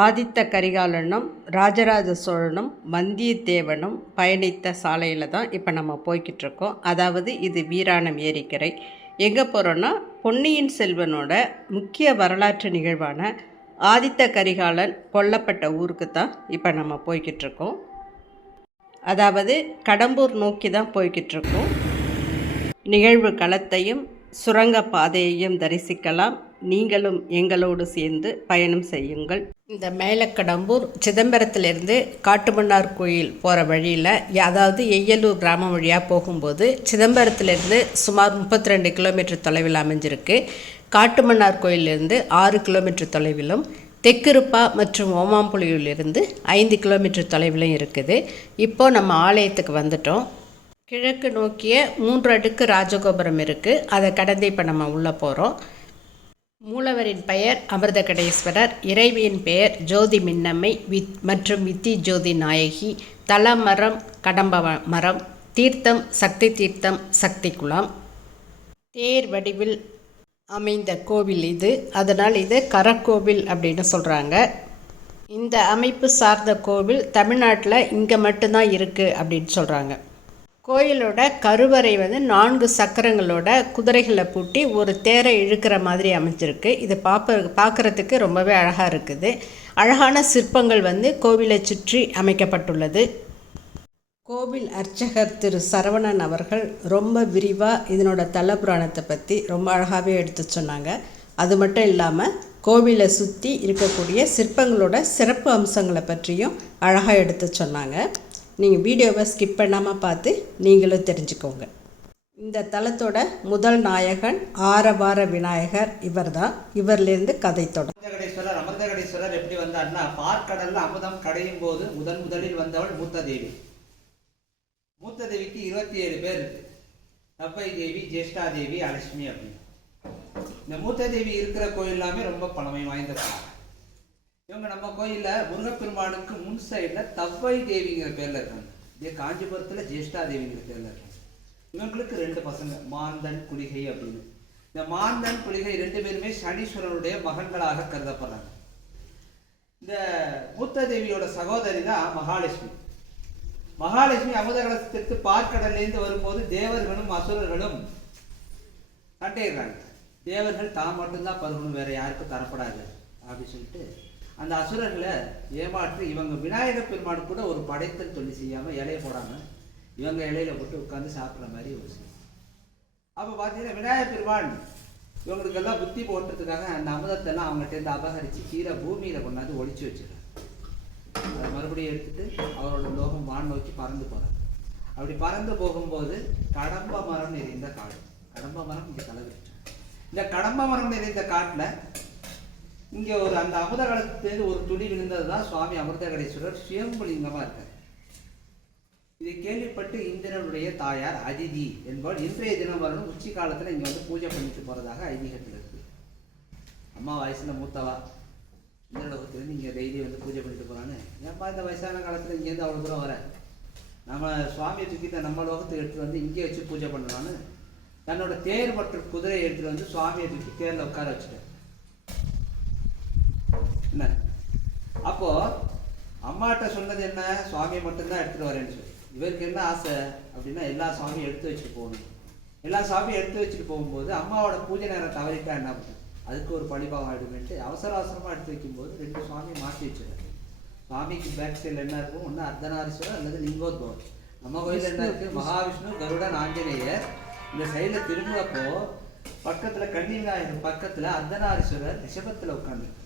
ஆதித்த கரிகாலனும் ராஜராஜ சோழனும் வந்தியத்தேவனும் பயணித்த சாலையில் தான் இப்போ நம்ம போய்கிட்டு இருக்கோம். அதாவது இது வீராணம் ஏரிக்கரை. எங்கே போகிறோன்னா பொன்னியின் செல்வனோட முக்கிய வரலாற்று நிகழ்வான ஆதித்த கரிகாலன் கொல்லப்பட்ட ஊருக்கு தான் இப்போ நம்ம போய்கிட்டு இருக்கோம். அதாவது கடம்பூர் நோக்கி தான் போய்கிட்டு இருக்கோம். நிகழ்வு களத்தையும் சுரங்க பாதையையும் தரிசிக்கலாம். நீங்களும் எங்களோடு சேர்ந்து பயணம் செய்யுங்கள். இந்த மேலக்கடம்பூர் சிதம்பரத்திலிருந்து காட்டுமன்னார் கோயில் போகிற வழியில் அதாவது எய்யலூர் கிராமம் வழியாக போகும்போது சிதம்பரத்திலிருந்து சுமார் முப்பத்தி ரெண்டு கிலோமீட்டர் தொலைவில் அமைஞ்சிருக்கு. காட்டுமன்னார் கோயிலிருந்து ஆறு கிலோமீட்டர் தொலைவிலும் தெற்கிருப்பா மற்றும் ஓமாம்புலியிலிருந்து ஐந்து கிலோமீட்டர் தொலைவிலும் இருக்குது. இப்போது நம்ம ஆலயத்துக்கு வந்துட்டோம். கிழக்கு நோக்கிய மூன்று அடுக்கு ராஜகோபுரம் இருக்குது அதை கடந்து இப்போ நம்ம உள்ளே போகிறோம் மூலவரின் பெயர் அமிர்தகடேஸ்வரர் இறைவியின் பெயர் ஜோதி மின்னம்மை வித் மற்றும் வித்தி ஜோதி நாயகி தலமரம் கடம்ப மரம் தீர்த்தம் சக்தி தீர்த்தம் சக்தி குளம். தேர் வடிவில் அமைந்த கோவில் இது. அதனால் இது கரக்கோவில் அப்படின்னு சொல்கிறாங்க இந்த அமைப்பு சார்ந்த கோவில் தமிழ்நாட்டில் இங்கே மட்டும்தான் இருக்குது அப்படின்னு சொல்கிறாங்க கோயிலோட கருவறை வந்து நான்கு சக்கரங்களோட குதிரைகளை பூட்டி ஒரு தேரை இழுக்கிற மாதிரி அமைஞ்சிருக்கு. இது பார்ப்ப பார்க்குறதுக்கு ரொம்பவே அழகாக இருக்குது. அழகான சிற்பங்கள் வந்து கோவிலை சுற்றி அமைக்கப்பட்டுள்ளது. கோவில் அர்ச்சகர் திரு சரவணன் அவர்கள் ரொம்ப விரிவாக இதனோட தல புராணத்தை பற்றி ரொம்ப அழகாகவே எடுத்து சொன்னாங்க. அது மட்டும் இல்லாமல் கோவிலை சுற்றி இருக்கக்கூடிய சிற்பங்களோட சிறப்பு அம்சங்களை பற்றியும் அழகாக எடுத்து சொன்னாங்க. நீங்கள் வீடியோவை ஸ்கிப் பண்ணாமல் பார்த்து நீங்களும் தெரிஞ்சுக்கோங்க. இந்த தலத்தோட முதல் நாயகன் ஆரவார விநாயகர் இவர்தான். இவர்லேருந்து கதை தொடர் அமிர்தகடேஸ்வரர் அமிர்தகடேஸ்வரர் எப்படி வந்தார்னா பார்க்கடல்ல அமுதம் கடையும் போது முதன் முதலில் வந்தவள் மூத்த தேவி மூத்த தேவிக்கு இருபத்தி ஏழு பேர் இருக்கு. தப்பை தேவி ஜேஷ்டா தேவி அலட்சுமி அப்படின்னு. இந்த மூத்த தேவி இருக்கிற கோயில் எல்லாமே ரொம்ப பழமை வாய்ந்த கோயில்? இவங்க நம்ம கோயிலில் முருகப்பெருமானுக்கு முன் சைடில் தவ்வை தேவிங்கிற பேரில் இருக்காங்க. இதே காஞ்சிபுரத்தில் ஜேஷ்டா தேவிங்கிற பேரில் இருக்காங்க. இவங்களுக்கு ரெண்டு பசங்க மாந்தன் குளிகை அப்படின்னு. இந்த மாந்தன் குளிகை ரெண்டு பேருமே சனீஸ்வரனுடைய மகன்களாக கருதப்படுறாங்க. இந்த மூத்த தேவியோட சகோதரி தான் மகாலட்சுமி. மகாலட்சுமி அமுதகலத்திற்கு பார்க்கடல்லேருந்து வரும்போது தேவர்களும் அசுரர்களும் சண்டையிடுறாங்க தேவர்கள் தான் மட்டும்தான் பருகணும் வேற யாருக்கும் தரப்படாது அப்படின்னு சொல்லிட்டு அந்த அசுரர்களை ஏமாற்றி இவங்க விநாயகர் பெருமான் கூட ஒரு படைத்தல் சொல்லி செய்யாமல் இலையை போடாமல் இவங்க இலையில போட்டு உட்காந்து சாப்பிட்ற மாதிரி ஒரு செய்யும் அப்போ பார்த்தீங்கன்னா விநாயகர் பெருமான் இவங்களுக்கெல்லாம் புத்தி போட்டுறதுக்காக அந்த அமுதத்தெல்லாம் அவங்ககிட்ட அபகரித்து கீழே பூமியில் கொண்டாந்து ஒழிச்சு வச்சுருக்காங்க அதை மறுபடியும் எடுத்துட்டு அவரோட லோகம் வான் நோக்கி பறந்து போகிறார் அப்படி பறந்து போகும்போது கடம்ப மரம் நிறைந்த காடு. கடம்ப மரம் இங்கே தலைவிட்டு இந்த கடம்ப மரம் நிறைந்த காட்டில் இங்கே ஒரு அந்த அமுத காலத்துலேருந்து ஒரு துளி விழுந்தது தான் சுவாமி அமிர்தகடேஸ்வரர் சுயம்புலிங்கமாக இருக்கார். இதை கேள்விப்பட்டு இந்திரனுடைய தாயார் அதிதி என்பவர் இன்றைய தினம் வரணும். உச்சி காலத்தில் இங்கே வந்து பூஜை பண்ணிட்டு போகிறதாக ஐதீகத்தில் இருக்குது அம்மா வயசில் மூத்தவா? இந்திரலோகத்திலேருந்து இங்கே டெய்லி வந்து பூஜை பண்ணிட்டு போறான்னு ஏன்பா இந்த வயசான காலத்தில் இங்கேருந்து அவ்வளோ தூரம் வர? நம்ம சுவாமியை தூக்கி நம்ம லோகத்துக்கு எடுத்துகிட்டு வந்து இங்கே வச்சு பூஜை பண்ணலான்னு தன்னோட தேர் மற்றும் குதிரையை எடுத்துட்டு வந்து சுவாமியை தூக்கி தேரில் உட்கார வச்சுட்டேன் என்ன அப்போ அம்மாட்ட சொன்னது என்ன? சுவாமியை மட்டும்தான் எடுத்துட்டு வரேன்னு சொல்லி. இவருக்கு என்ன ஆசை? அப்படின்னா எல்லா சுவாமியும் எடுத்து வச்சுட்டு போகணும். எல்லா சுவாமியும் எடுத்து வச்சுட்டு போகும்போது அம்மாவோட பூஜை நேரம் தவறிட்டா என்ன பண்ணும் அதுக்கு ஒரு பழிபாவம் ஆயிடுமேட்டு அவசர அவசரமா எடுத்து வைக்கும்போது ரெண்டு சுவாமியை மாற்றி வச்சிருக்காரு சுவாமிக்கு பேக் சைடில் என்ன இருக்கும்? ஒன்று அர்த்தநாரீஸ்வரர் அல்லது லிங்கோத்பவம். நம்ம கோயில்ல என்ன இருக்கு? மகாவிஷ்ணு கருடன் ஆஞ்சநேயர். இந்த சைடில் திரும்புறப்போ பக்கத்துல கன்னி விநாயகர் பக்கத்துல அர்த்தநாரீஸ்வரர் ரிஷபத்துல உட்காந்துருக்கு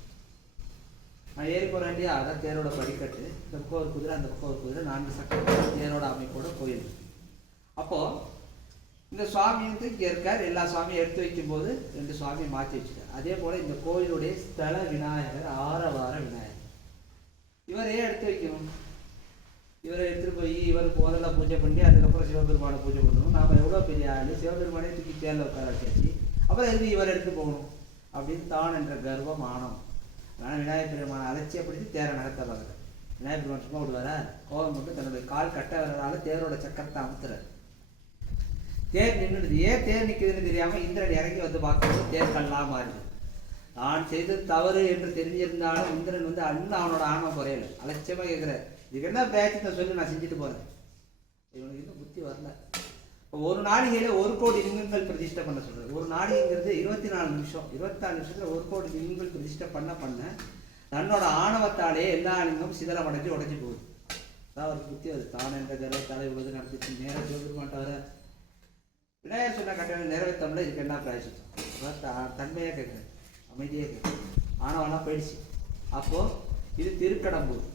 நான் ஏறி போகிறேன் இல்லையா அதான் தேரோட படிக்கட்டு இந்த பக்கம் ஒரு குதிரை அந்த பக்கம் ஒரு குதிரை நான்கு சக்கர தேரோட அமைப்போட கோயில். அப்போது இந்த சுவாமி வந்து இங்கே இருக்கார். எல்லா சுவாமியும் எடுத்து வைக்கும்போது ரெண்டு சுவாமியை மாற்றி வச்சுட்டார். அதே போல் இந்த கோயிலுடைய ஸ்தல விநாயகர் ஆரவார விநாயகர். இவரே எடுத்து வைக்கணும். இவரை எடுத்துட்டு போய் இவர் முதல்ல பூஜை பண்ணி அதுக்கப்புறம் சிவபெருமானை பூஜை பண்ணணும். நாம எவ்வளோ பெரிய ஆள்? சிவபெருமானே தூக்கி தேரில் உட்கார வச்சாச்சு. அப்புறம் எதுக்கு இவர் எடுத்து போகணும்? அப்படின்னு தான் என்ற கர்வம் ஆனோம் ஆனால் விநாயகர் பெருமானை அலட்சியப்படுத்தி தேரை நகர்த்த பார்க்குறாரு விநாயகர் பெருமான் சும்மா விடுவாரா? கோபம் மட்டும் தன்னுடைய கால் கட்ட வர்றதால தேரோட சக்கரத்தை அமுத்துறாரு. தேர் நின்றுடுது ஏன் தேர் நிற்குதுன்னு தெரியாமல் இந்திரன் இறங்கி வந்து பார்க்கும்போது தேர் கல்லா மாறுது. நான் செய்தது தவறு என்று தெரிஞ்சிருந்தாலும் இந்திரன் வந்து அண்ணன் அவனோட ஆன்மா குறையல. அலட்சியமாக கேட்குற இதுக்கு என்ன பேச்சு சொல்லி நான் செஞ்சுட்டு போகிறேன் இவனுக்கு இன்னும் புத்தி வரல. ஒரு நாளிகையில ஒரு கோடி லிங்கங்கள் பிரதிஷ்டை பண்ண சொல்றது ஒரு நாளிகைங்கிறது இருபத்தி நாலு நிமிஷம். இருபத்தாறு நிமிஷத்துல ஒரு கோடி லிங்கங்கள் பிரதிஷ்டை பண்ண பண்ண தன்னோட ஆணவத்தாலே எல்லா லிங்கமும் சிதறமடைஞ்சு உடஞ்சி போகுது. அதான் புத்தி அது தான் என்ற கர்வத்தாலே இவ்வளவு நடந்துச்சு. நேர சிவபெருமான்ட்ட மாட்டார? விநாயகர் சொன்ன கட்டணம் நிறைவேற்றம்ல இதுக்கு என்ன பிராயசித்தம் தன்மையாக கேட்குறேன் அமைதியாக கேட்குறேன் ஆணவம்லாம் போயிடுச்சு. அப்போ இது திருக்கடம்பூர்.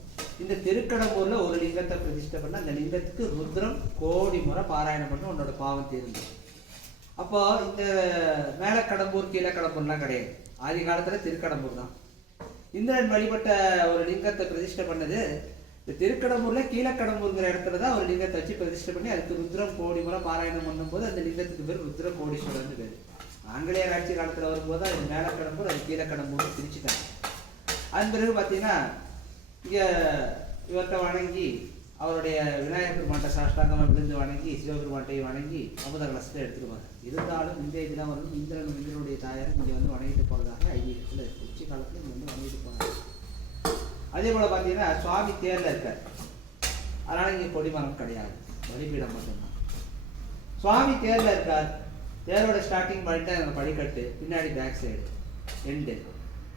இந்த திருக்கடம்பூரில் ஒரு லிங்கத்தை பிரதிஷ்டை பண்ண அந்த லிங்கத்துக்கு ருத்ரம் கோடி முறை பாராயணம் பண்ண உன்னோட பாவம் தீர்ந்து. அப்போ இந்த மேலே கடம்பூர் கீழே கடம்பூர்லாம் கிடையாது. ஆதி காலத்தில் திருக்கடம்பூர் தான். இந்திரன் வழிபட்ட ஒரு லிங்கத்தை பிரதிஷ்டை பண்ணது இந்த திருக்கடம்பூர்ல கீழக்கடம்பூர்ங்கிற இடத்துல தான் ஒரு லிங்கத்தை வச்சு பிரதிஷ்டை பண்ணி அதுக்கு ருத்ரம் கோடி முறை பாராயணம் பண்ணும்போது அந்த லிங்கத்துக்கு பேர் ருத்ர கோடீஸ்வரர்னு பேர். ஆங்கிலேயர் ஆட்சி காலத்துல வரும்போது அது மேலக்கடம்பூர் அது கீழக்கடம்பூர் பிரிச்சுட்டாங்க. அதன் பிறகு பார்த்தீங்கன்னா இங்கே இவர்கிட்ட வணங்கி அவருடைய விநாயகர் பெருமாட்டை சாஷ்டாங்கமாக விழுந்து வணங்கி சிவபெருமாட்டையும் வணங்கி அமுத கலசத்தை எடுத்துருவாங்க இருந்தாலும் இன்றைய தினம் வந்து இந்திரன் இந்திரனுடைய தாயார் இங்கே வந்து வணங்கிட்டு போகிறதாக ஐதீகத்தில் இருக்கு. உச்சி காலத்தில் இங்கே வந்து வணங்கிட்டு போகிறாங்க அதே போல் பார்த்தீங்கன்னா சுவாமி தேரில் இருக்கார். அதனால் இங்கே கொடிமரம் கிடையாது. வழிபீடம் மட்டும்தான். சுவாமி தேரில் இருக்கார். தேரோட ஸ்டார்டிங் பண்ணிட்டு அந்த படிக்கட்டு பின்னாடி பேக் சைடு எண்டு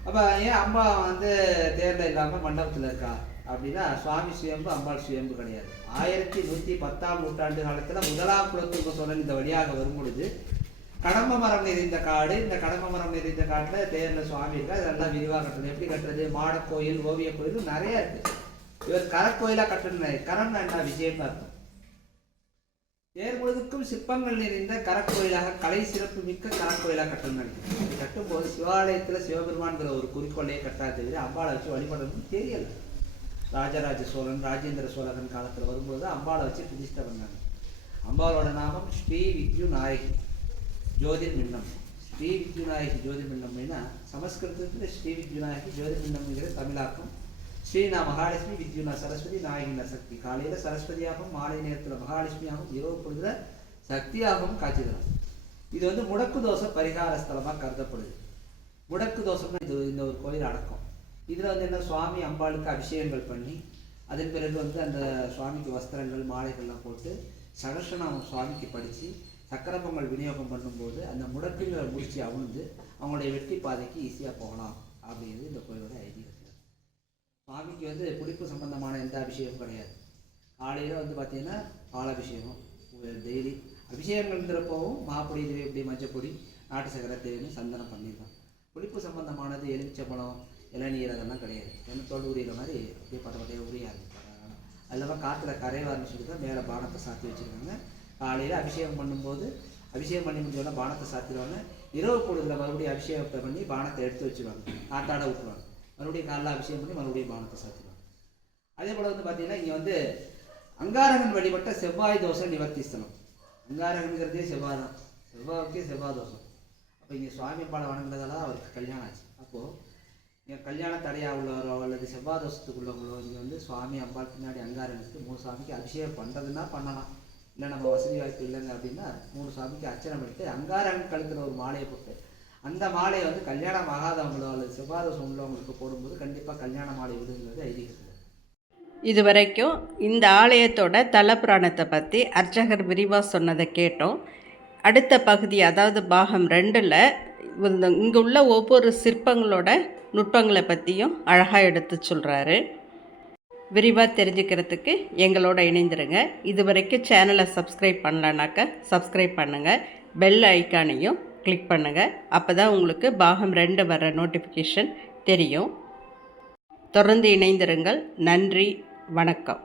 அப்போ ஏன் அம்மா வந்து தேரில் இல்லாமல் மண்டபத்தில் இருக்கா? அப்படின்னா சுவாமி சுயம்பு அம்பாள் சுயம்பு கிடையாது. ஆயிரத்தி நூற்றி பத்தாம் நூற்றாண்டு காலத்தில் முதலாம் குலத்துக்கு சோழன் இந்த வழியாக வரும் பொழுது கடம்ப மரம் நிறைந்த காடு இந்த கடம்ப மரம் நிறைந்த காட்டில் தேரில் சுவாமி இருக்கா? இதெல்லாம் விரிவாக கட்டணும். எப்படி கட்டுறது? மாடக்கோயில் ஓவிய கோயில் இருக்குது இவர் கரக்கோயிலாக கட்டணும் கரம்னா என்ன? விஜயம் அர்த்தம். தேர் முழுதுக்கும் சிற்பங்கள் நிறைந்த கரக்கோயிலாக கலை சிறப்பு மிக்க கரக்கோயிலாக கட்டணும் கட்டும்போது சிவாலயத்தில் சிவபெருமான்கிற ஒரு குறிக்கோளையே கட்டாது அம்பாளை வச்சு வழிபடணும்னு தெரியல. ராஜராஜ சோழன் ராஜேந்திர சோழகன் காலத்தில் வரும்போது அம்பாளை வச்சு பிரதிஷ்டை பண்ணாங்க. அம்பாளோட நாமம் ஸ்ரீ வித்யு நாயகி ஜோதிர் மின்னம் ஸ்ரீ வித்யுநாயகி நாயகி ஜோதிர் மின்னம்னா ஸ்ரீ வித்யுநாயகி நாயகி மின்னம்ங்கிற தமிழாக்கம். ஸ்ரீனா மகாலட்சுமி வித்யுனா சரஸ்வதி நாயகினா சக்தி காலையில் சரஸ்வதியாகவும் மாலை நேரத்தில் மகாலட்சுமியாகவும் இரவு பொழுதுல சக்தியாகவும் காட்சி தரும் இது வந்து முடக்கு தோசை பரிகார ஸ்தலமாக கருதப்படுது முடக்கு தோசம்னா இது இந்த ஒரு கோயில் அடக்கம் இதில் வந்து என்ன சுவாமி அம்பாளுக்கு அபிஷேகங்கள் பண்ணி அதன் பிறகு வந்து அந்த சுவாமிக்கு வஸ்திரங்கள் மாலைகள்லாம் போட்டு சகஸ்ரநாமம் சுவாமிக்கு படித்து சக்கர பொங்கல் விநியோகம் பண்ணும்போது அந்த முடக்குங்கிற முடிச்சு அவுழ்ந்து அவங்களுடைய வெற்றி பாதைக்கு ஈஸியாக போகலாம் அப்படிங்கிறது இந்த கோயிலோட ஐதீகம் சுவாமிக்கு வந்து குடிப்பு சம்பந்தமான எந்த அபிஷேகமும் கிடையாது. காலையில் வந்து பார்த்தீங்கன்னா பாலாபிஷேகம் டெய்லி அபிஷேகங்கள்ங்கிறப்பவும் மாப்பொடி இப்படி மஞ்சப்பொடி நாட்டு சக்கரை தேவைன்னு சந்தனம் பண்ணியிருக்கோம் குளிப்பு சம்பந்தமானது எலுமிச்சம்பழம் இளநீர் அதெல்லாம் கிடையாது. ஏன்னா தோல் உரியிற மாதிரி அப்படியே பட்ட பட்டையாக உரிய ஆரம்பிப்பாங்க அது இல்லாமல் காற்றுல கரை வரணும்னு தான் மேலே பானத்தை சாத்தி வச்சுருக்காங்க. காலையில் அபிஷேகம் பண்ணும்போது அபிஷேகம் பண்ணி முடிஞ்சோடனே பானத்தை சாத்திடுவாங்க இரவு பொழுதில் மறுபடியும் அபிஷேகத்தை பண்ணி பானத்தை எடுத்து வச்சுருவாங்க. காத்தாட விட்டுருவாங்க மறுபடியும் காலைல அபிஷேகம் பண்ணி மறுபடியும் பானத்தை சாத்திடுவாங்க. அதே போல் வந்து பார்த்தீங்கன்னா இங்கே வந்து அங்காரகன் வழிபட்ட செவ்வாய் தோஷம் நிவர்த்திஸ்தலம். அங்காரகன்கிறதே செவ்வாய் தான் செவ்வாய்க்கே செவ்வாய் தோஷம். அப்போ இங்கே சுவாமி பாலை வணங்குறதால அவருக்கு கல்யாணம் ஆச்சு. அப்போது இங்கே கல்யாண தடையா உள்ளவரோ அல்லது செவ்வாய் தோஷத்துக்குள்ளவங்களோ இங்கே வந்து சுவாமி அம்பாள் பின்னாடி அங்காரனுக்கு மூணு சாமிக்கு அபிஷேகம் பண்ணுறதுன்னா பண்ணலாம். இல்லை நம்ம வசதி வாய்ப்பு இல்லைங்க அப்படின்னா மூணு சாமிக்கு அர்ச்சனை பண்ணிட்டு அங்காரன் கழுத்தில் ஒரு மாலையை போட்டு அந்த மாலையை வந்து கல்யாணம் ஆகாதவங்களோ அல்லது செவ்வாய் உள்ளவங்களுக்கு போடும்போது கண்டிப்பாக கல்யாண மாலை விடுங்கிறது இது இதுவரைக்கும் இந்த ஆலயத்தோட தலப்புராணத்தை பற்றி அர்ச்சகர் விரிவாக சொன்னதை கேட்டோம். அடுத்த பகுதி அதாவது பாகம் ரெண்டில் இங்கே உள்ள ஒவ்வொரு சிற்பங்களோட நுட்பங்களை பற்றியும் அழகாக எடுத்து சொல்கிறாரு விரிவாக தெரிஞ்சுக்கிறதுக்கு எங்களோட இணைந்துருங்க. இதுவரைக்கும் சேனலை சப்ஸ்கிரைப் பண்ணலனாக்கா சப்ஸ்கிரைப் பண்ணுங்கள் பெல் ஐக்கானையும் கிளிக் பண்ணுங்கள் அப்போ தான் உங்களுக்கு பாகம் ரெண்டு வர நோட்டிஃபிகேஷன் தெரியும். தொடர்ந்து இணைந்திருங்கள். நன்றி. வணக்கம்.